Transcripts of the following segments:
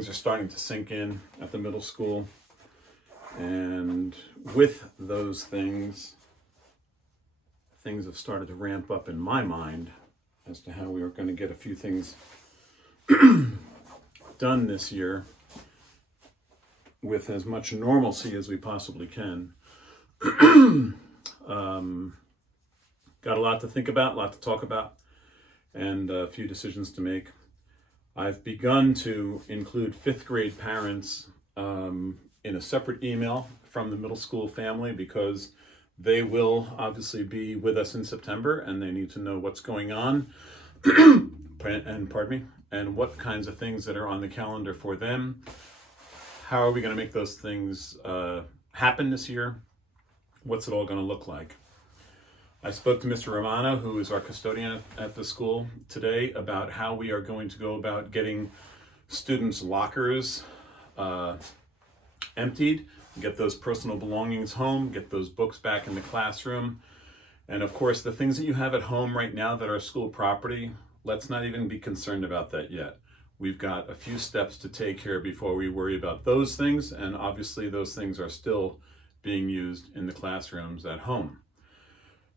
things are starting to sink in at the middle school. And with those things have started to ramp up in my mind as to how we are going to get a few things done this year with as much normalcy as we possibly can. Got a lot to think about, a lot to talk about, and a few decisions to make. I've begun to include fifth grade parents in a separate email from the middle school family, because they will obviously be with us in September and they need to know what's going on and what kinds of things that are on the calendar for them. How are we going to make those things happen this year? What's it all going to look like? I spoke to Mr. Romano, who is our custodian at the school today, about how we are going to go about getting students' lockers emptied, get those personal belongings home, get those books back in the classroom. And of course, the things that you have at home right now that are school property, let's not even be concerned about that yet. We've got a few steps to take here before we worry about those things, and obviously those things are still being used in the classrooms at home.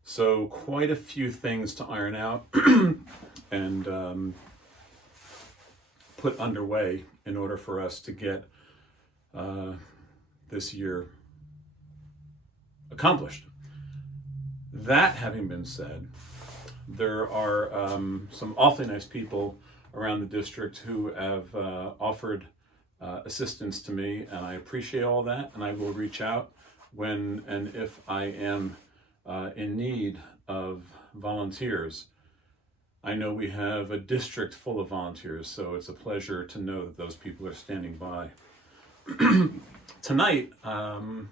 So quite a few things to iron out and put underway in order for us to get this year accomplished. That having been said, there are some awfully nice people around the district who have offered assistance to me, and I appreciate all that, and I will reach out when and if I am in need of volunteers. I know we have a district full of volunteers, so it's a pleasure to know that those people are standing by. Tonight, I'm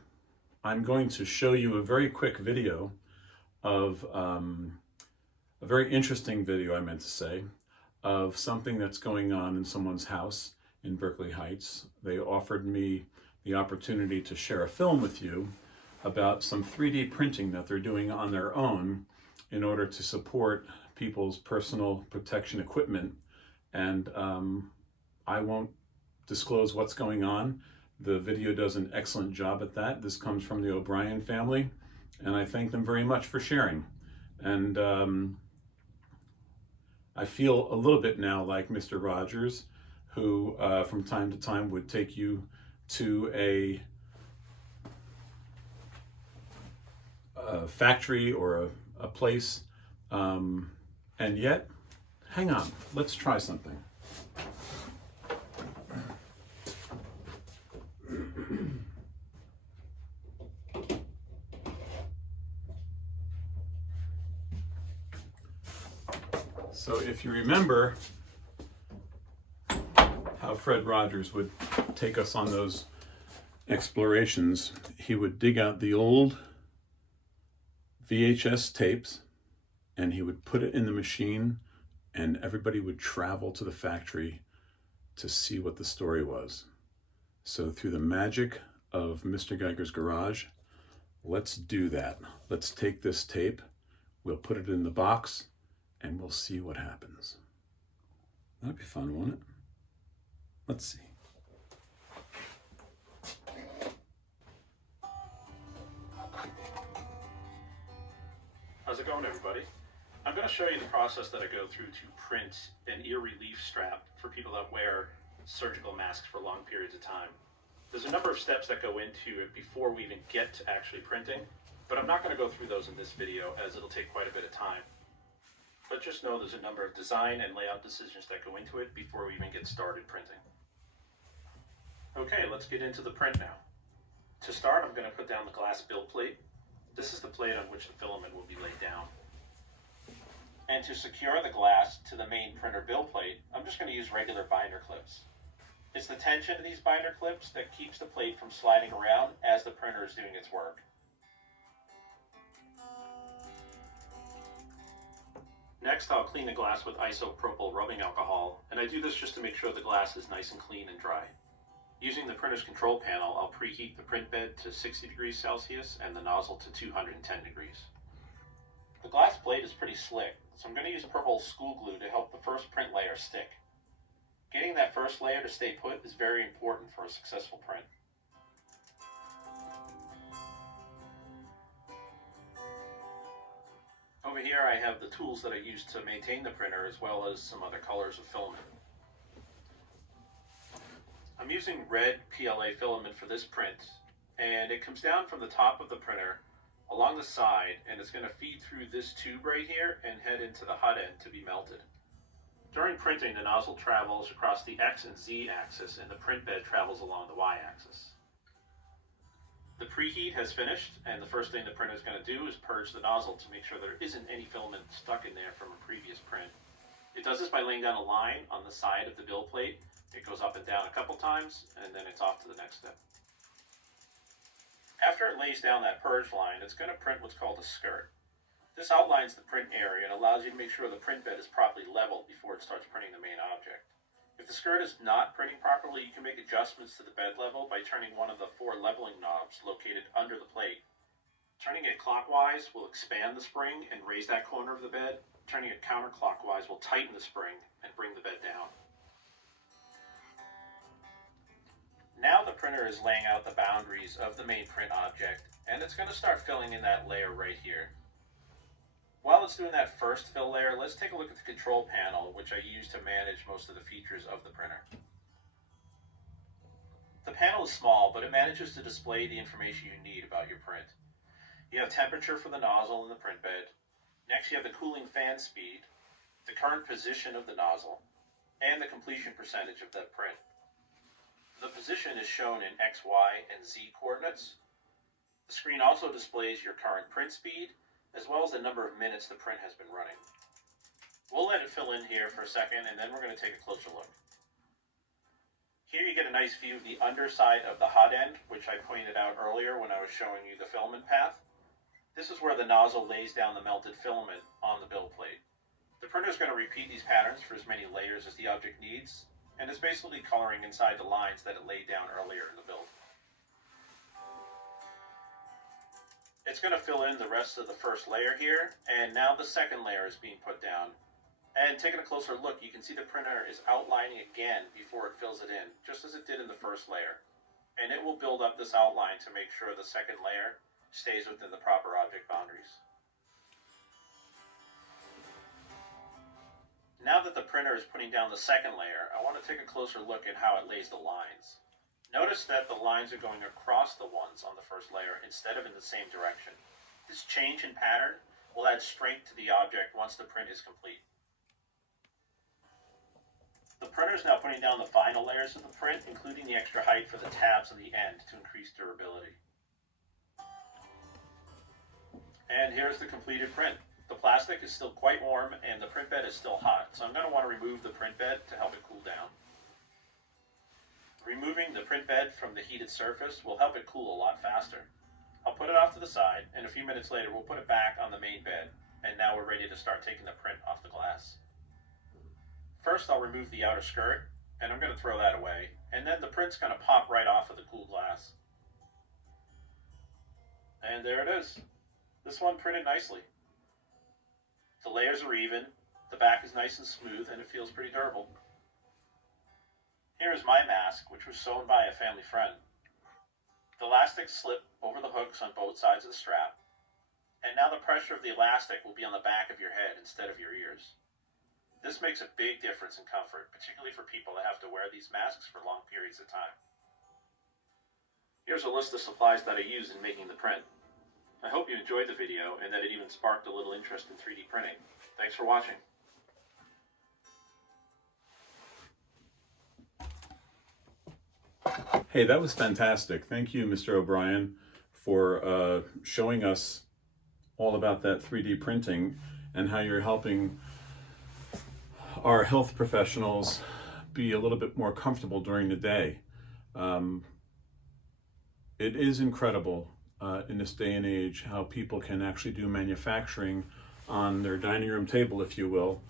going to show you a very quick video of a very interesting video, I meant to say, of something that's going on in someone's house in Berkeley Heights. They offered me the opportunity to share a film with you about some 3D printing that they're doing on their own in order to support people's personal protection equipment. And I won't disclose what's going on. The video does an excellent job at that. This comes from the O'Brien family, and I thank them very much for sharing. And I feel a little bit now like Mr. Rogers, who from time to time would take you to a factory or a place, and yet, hang on, let's try something. So if you remember how Fred Rogers would take us on those explorations, he would dig out the old VHS tapes and he would put it in the machine, and everybody would travel to the factory to see what the story was. So through the magic of Mr. Geiger's garage, let's do that. Let's take this tape, we'll put it in the box, and we'll see what happens. That'd be fun, won't it? Let's see. How's it going, everybody? I'm going to show you the process that I go through to print an ear relief strap for people that wear surgical masks for long periods of time. There's a number of steps that go into it before we even get to actually printing, but I'm not going to go through those in this video as it'll take quite a bit of time. But just know there's a number of design and layout decisions that go into it before we even get started printing. Okay, let's get into the print now. To start, I'm going to put down the glass build plate. This is the plate on which the filament will be laid down. And to secure the glass to the main printer build plate, I'm just going to use regular binder clips. It's the tension of these binder clips that keeps the plate from sliding around as the printer is doing its work. Next, I'll clean the glass with isopropyl rubbing alcohol, and I do this just to make sure the glass is nice and clean and dry. Using the printer's control panel, I'll preheat the print bed to 60 degrees Celsius and the nozzle to 210 degrees. The glass plate is pretty slick, so I'm going to use purple school glue to help the first print layer stick. Getting that first layer to stay put is very important for a successful print. Over here I have the tools that I use to maintain the printer, as well as some other colors of filament. I'm using red PLA filament for this print, and it comes down from the top of the printer along the side, and it's going to feed through this tube right here and head into the hot end to be melted. During printing, the nozzle travels across the X and Z axis, and the print bed travels along the Y axis. The preheat has finished, and the first thing the printer is going to do is purge the nozzle to make sure there isn't any filament stuck in there from a previous print. It does this by laying down a line on the side of the bill plate. It goes up and down a couple times, and then it's off to the next step. After it lays down that purge line, it's going to print what's called a skirt. This outlines the print area and allows you to make sure the print bed is properly leveled before it starts printing the main object. If the skirt is not printing properly, you can make adjustments to the bed level by turning one of the 4 leveling knobs located under the plate. Turning it clockwise will expand the spring and raise that corner of the bed. Turning it counterclockwise will tighten the spring and bring the bed down. Now the printer is laying out the boundaries of the main print object, and it's going to start filling in that layer right here. While it's doing that first fill layer, let's take a look at the control panel, which I use to manage most of the features of the printer. The panel is small, but it manages to display the information you need about your print. You have temperature for the nozzle and the print bed. Next, you have the cooling fan speed, the current position of the nozzle, and the completion percentage of that print. The position is shown in X, Y, and Z coordinates. The screen also displays your current print speed, as well as the number of minutes the print has been running. We'll let it fill in here for a second, and then we're going to take a closer look. Here you get a nice view of the underside of the hot end, which I pointed out earlier when I was showing you the filament path. This is where the nozzle lays down the melted filament on the bill plate. The printer is going to repeat these patterns for as many layers as the object needs, and it's basically coloring inside the lines that it laid down earlier in the build. It's going to fill in the rest of the first layer here, and now the second layer is being put down. And taking a closer look, you can see the printer is outlining again before it fills it in, just as it did in the first layer. And it will build up this outline to make sure the second layer stays within the proper object boundaries. Now that the printer is putting down the second layer, I want to take a closer look at how it lays the lines. Notice that the lines are going across the ones on the first layer instead of in the same direction. This change in pattern will add strength to the object once the print is complete. The printer is now putting down the final layers of the print, including the extra height for the tabs on the end to increase durability. And here's the completed print. The plastic is still quite warm and the print bed is still hot, so I'm going to want to remove the print bed to help it cool down. Removing the print bed from the heated surface will help it cool a lot faster. I'll put it off to the side, and a few minutes later we'll put it back on the main bed, and now we're ready to start taking the print off the glass. First I'll remove the outer skirt, and I'm going to throw that away, and then the print's going to pop right off of the cool glass. And there it is. This one printed nicely. The layers are even, the back is nice and smooth, and it feels pretty durable. Here is my mask, which was sewn by a family friend. The elastic slip over the hooks on both sides of the strap, and now the pressure of the elastic will be on the back of your head instead of your ears. This makes a big difference in comfort, particularly for people that have to wear these masks for long periods of time. Here's a list of supplies that I use in making the print. I hope you enjoyed the video and that it even sparked a little interest in 3D printing. Thanks for watching. Hey, that was fantastic. Thank you, Mr. O'Brien, for showing us all about that 3D printing and how you're helping our health professionals be a little bit more comfortable during the day. It is incredible in this day and age how people can actually do manufacturing on their dining room table, if you will,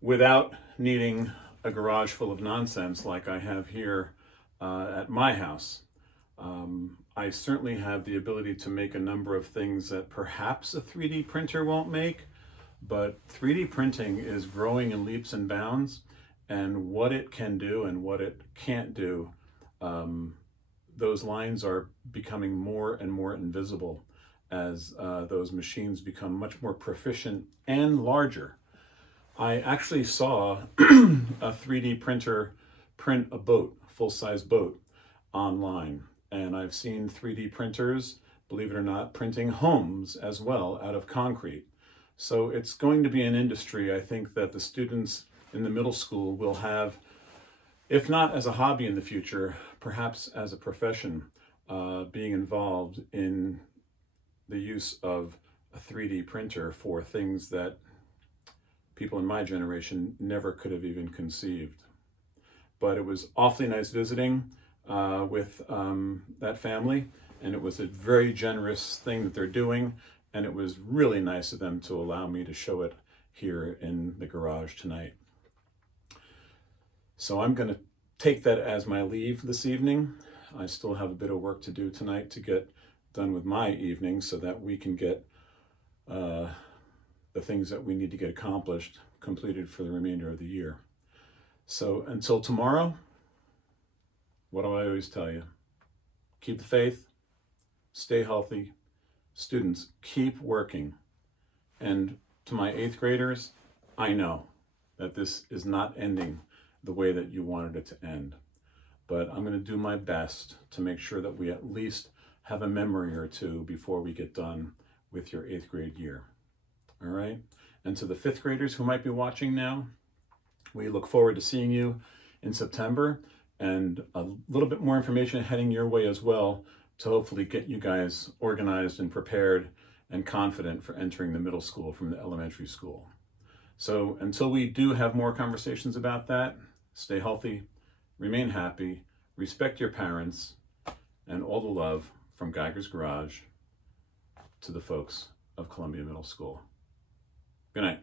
without needing a garage full of nonsense like I have here at my house. I certainly have the ability to make a number of things that perhaps a 3D printer won't make, but 3D printing is growing in leaps and bounds, and what it can do and what it can't do. Those lines are becoming more and more invisible as those machines become much more proficient and larger. I actually saw a 3D printer print a boat, full-size boat, online. And I've seen 3D printers, believe it or not, printing homes as well out of concrete. So it's going to be an industry, I think, that the students in the middle school will have, if not as a hobby in the future, perhaps as a profession, being involved in the use of a 3D printer for things that people in my generation never could have even conceived. But it was awfully nice visiting with that family, and it was a very generous thing that they're doing, and it was really nice of them to allow me to show it here in the garage tonight. So I'm going to take that as my leave this evening. I still have a bit of work to do tonight to get done with my evening so that we can get the things that we need to get accomplished completed for the remainder of the year. So until tomorrow, what do I always tell you? Keep the faith, stay healthy. Students, keep working. And to my 8th graders, I know that this is not ending the way that you wanted it to end. But I'm going to do my best to make sure that we at least have a memory or two before we get done with your 8th grade year. All right? And to the 5th graders who might be watching now, we look forward to seeing you in September, and a little bit more information heading your way as well to hopefully get you guys organized and prepared and confident for entering the middle school from the elementary school. So until we do have more conversations about that, stay healthy, remain happy, respect your parents, and all the love from Geiger's Garage to the folks of Columbia Middle School. Good night.